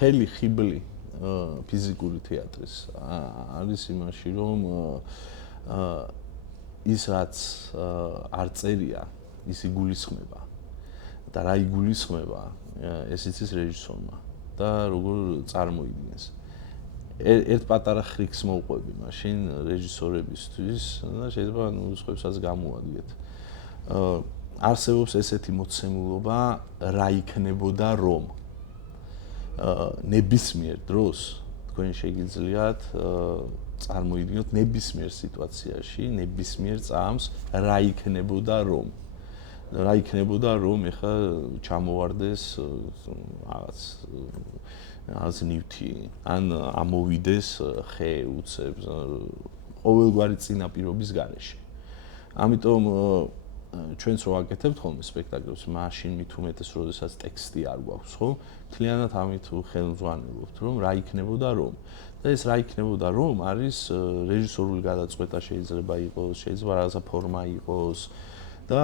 მთელი ხიბლი ფიზიკური თეატრის არის იმაში, რომ ის რაც არ წერია, ის იგულისხმება. და რა იგულისხმება, ეს იცის რეჟისორმა და როგორ წარმოიდგენს. ერთ პატარა ხრიქს მოვყვები მაშინ რეჟისორებისთვის და შეიძლება სხვებსაც გამოადგეთ. არსებობს ესეთი მოცემულობა, რა იქნებოდა რომ ნებისმიერ დროს თქვენ შეგიძლიათ წარმოიდგინოთ ნებისმიერ სიტუაციაში, ნებისმიერ წამს რა იქნებოდა რომ რა იქნებოდა რომ ეხა ჩამოვარდეს რაღაც ნივთი ან ამოვიდეს ხე უცებს ყოველგვარი წინაპირობის გარეშე. ამიტომ ჩვენც რო ვაკეთებთ ხოლმე სპექტაკლებს, მაშინ მით უმეტეს, როდესაც ტექსტი არ გვაქვს, ხო? მთლიანად ამით ხელმძღვანელობთ, რომ რა იქნებოდა რომ. და ეს რა იქნებოდა რომ არის რეჟისორული გადაწყვეტა შეიძლება იყოს, შეიძლება რაღაცა ფორმა იყოს და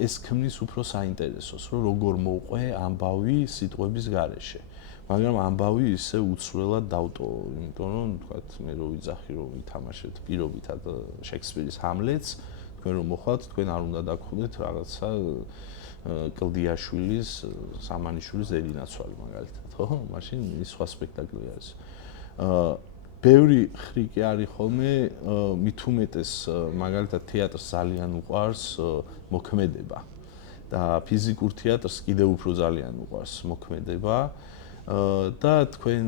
ეს ქმნის უფრო საინტერესოს, რომ როგორ მოყვე ამბავი სიტყვების გარეშე. მაგრამ ამბავი ისე უცვლელად დავტოვო, იმიტომ რომ თქვათ მე რო ვიძახი რომ ვითამაშეთ პირობითად შექსპირის ჰამლეტს, თქვენ რომ მოხვალთ, თქვენ არ უნდა დაგხვდეთ რაღაცა კლდიაშვილის, სამანიშვილის ელინაცვალი მაგალითად, ხო? მაშინ ის სხვა სპექტაკლი არის. ბევრი ხრიკი არის ხოლმე, მით უმეტეს მაგალითად თეატრს ძალიან უყვარს მოქმედება და ფიზიკურ თეატრს კიდევ უფრო ძალიან უყვარს მოქმედება და თქვენ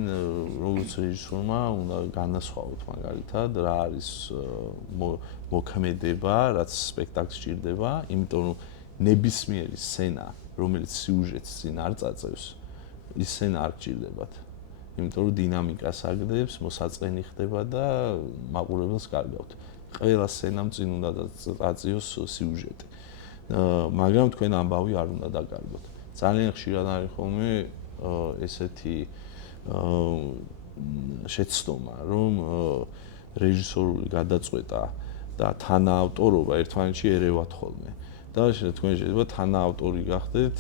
როგორც რეჟისორმა უნდა განასხვავოთ მაგალითად რა არის მოქმედება, რაც სპექტაკლს სჭირდება, იმიტომ რომ ნებისმიერი სცენა, რომელიც სიუჟეტს წინ არ წაწევს, ის სცენა არ გჭირდებათ. იმიტომ რომ დინამიკას აგდებს, მოსაწყენი ხდება და მაყურებელს კარგავთ. ყველა სცენამ წინ უნდა წაწიოს სიუჟეტი. მაგრამ თქვენ ამბავი არ უნდა დაკარგოთ. ძალიან ხშირად არის ხოლმე ესეთი შეცდომა, რომ რეჟისორული გადაწყვეტა და თანაავტორობა ერთმანეთში ერევათ ხოლმე. და თქვენ შეიძლება თანაავტორი გახდეთ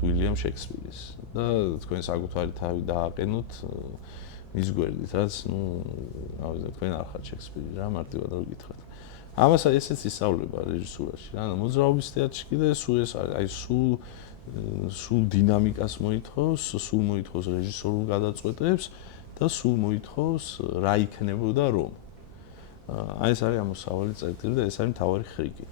უილიამ შექსპირის და თქვენ საკუთარი თავი დააყენოთ მის გვერდით, რაც რა ვიცი, თქვენ არ ხართ შექსპირი რა, მარტივად რომ გითხრათ. ამას ესეც ისწავლება რეჟისურაში რა, მოძრაობის თეატრში კიდე სულ ეს აი სულ დინამიკას მოითხოვს, სულ მოითხოვს რეჟისორულ გადაწყვეტებს და სულ მოითხოვს რა იქნებოდა რომ. აი ეს არის ამოსავალი წერტილი და ეს არის მთავარი ხრიკი.